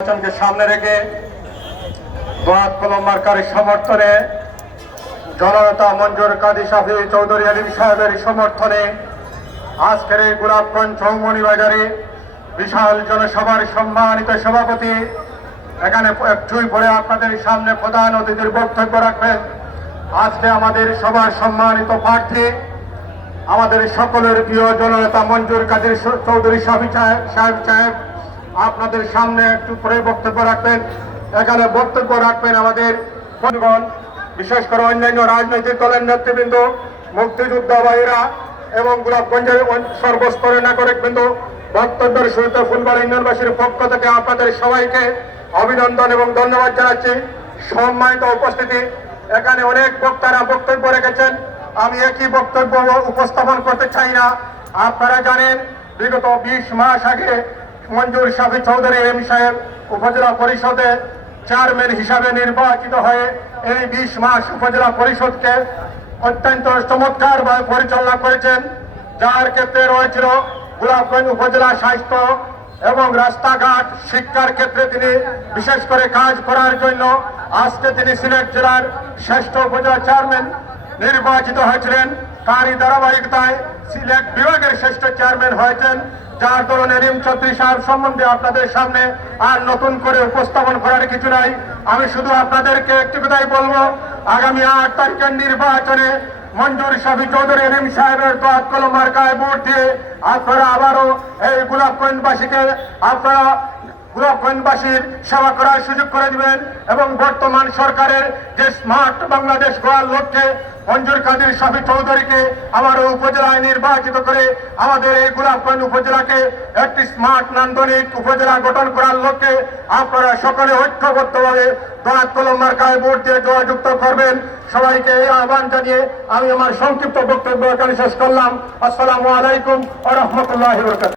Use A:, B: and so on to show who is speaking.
A: নির্বাচনকে সামনে রেখে দোয়াত কলম মার্কার সমর্থনে জননেতা মঞ্জুর কাদি শাফি চৌধুরী আলিম সাহেবের সমর্থনে আজকের এই গোলাপগঞ্জ চৌমনি বাজারে বিশাল জনসভার সম্মানিত সভাপতি, এখানে একটুই পরে আপনাদের সামনে প্রধান অতিথির বক্তব্য রাখবেন। আজকে আমাদের সবার সম্মানিত প্রার্থী, আমাদের সকলের প্রিয় জননেতা মঞ্জুর কাদের চৌধুরী সাহেব সাহেব আপনাদের সামনে একটু পরে বক্তব্য রাখবেন। এখানে বক্তব্য রাখবেন আমাদের বিশেষ করে অন্যান্য রাজনৈতিক দলের নেতৃবৃন্দ, মুক্তিযোদ্ধা ভাইয়েরা এবং গোলাপগঞ্জের সর্বস্তরের নাগরিকবৃন্দ, বক্তব্যের শুরুতে ফুলবাড়ি ইউনিয়নবাসীর পক্ষ থেকে আপনাদের সবাইকে অভিনন্দন এবং ধন্যবাদ জানাচ্ছি। সম্মানিত উপস্থিতি, এখানে অনেক বক্তারা বক্তব্য রেখেছেন। আমি একই বক্তব্য উপস্থাপন করতে চাই না। আপনারা জানেন, বিগত বিশ মাস আগে মঞ্জুর শাফি চৌধুরী এম সাহেব উপজেলা পরিষদে চেয়ারম্যান হিসাবে নির্বাচিত হয়ে এই বিশ মাস উপজেলা পরিষদকে অত্যন্ত চমৎকার ভাবে পরিচালনা করেছেন, যার ক্ষেত্রে রয়েছিল গোলাপগঞ্জ উপজেলা স্বাস্থ্য এবং রাস্তাঘাট শিক্ষার ক্ষেত্রে তিনি বিশেষ করে কাজ করার জন্য আজকে তিনি সিলেট জেলার শ্রেষ্ঠ উপজেলা চেয়ারম্যান নির্বাচিত হয়েছিলেন। তারই ধারাবাহিকতায় সিলেট বিভাগের শ্রেষ্ঠ চেয়ারম্যান হয়েছেন, যার দরুন এরিম চৌধুরী সাহেব সম্বন্ধে আপনাদের সামনে আর নতুন করে উপস্থাপন করার কিছু নাই। আমি শুধু আপনাদেরকে একটি কথাই বলব, আগামী আট তারিখের নির্বাচনে মঞ্জুর শাফি চৌধুরী এলিম সাহেবের দোয়াত কলম মার্কায় ভোট দিয়ে আপনারা আবারও এই গোলাপগঞ্জবাসীকে, আপনারা গোলাপগঞ্জবাসীর সেবা করার সুযোগ করে দিবেন এবং বর্তমান সরকারের যে স্মার্ট বাংলাদেশ গড়ার লক্ষ্যে মঞ্জুর কাদের শাফি চৌধুরীকে আমার উপজেলায় নির্বাচিত করে আমাদের এই গোলাপগঞ্জ উপজেলাকে একটি স্মার্ট নান্দনিক উপজেলা গঠন করার লক্ষ্যে আপনারা সকলে ঐক্যবদ্ধভাবে দোয়াত কলম মার্কায় ভোট দিয়ে জয়যুক্ত করবেন। সবাইকে এই আহ্বান জানিয়ে আমি আমার সংক্ষিপ্ত বক্তব্য এখানে শেষ করলাম। আসসালামু আলাইকুম আ রহমতুল্লাহ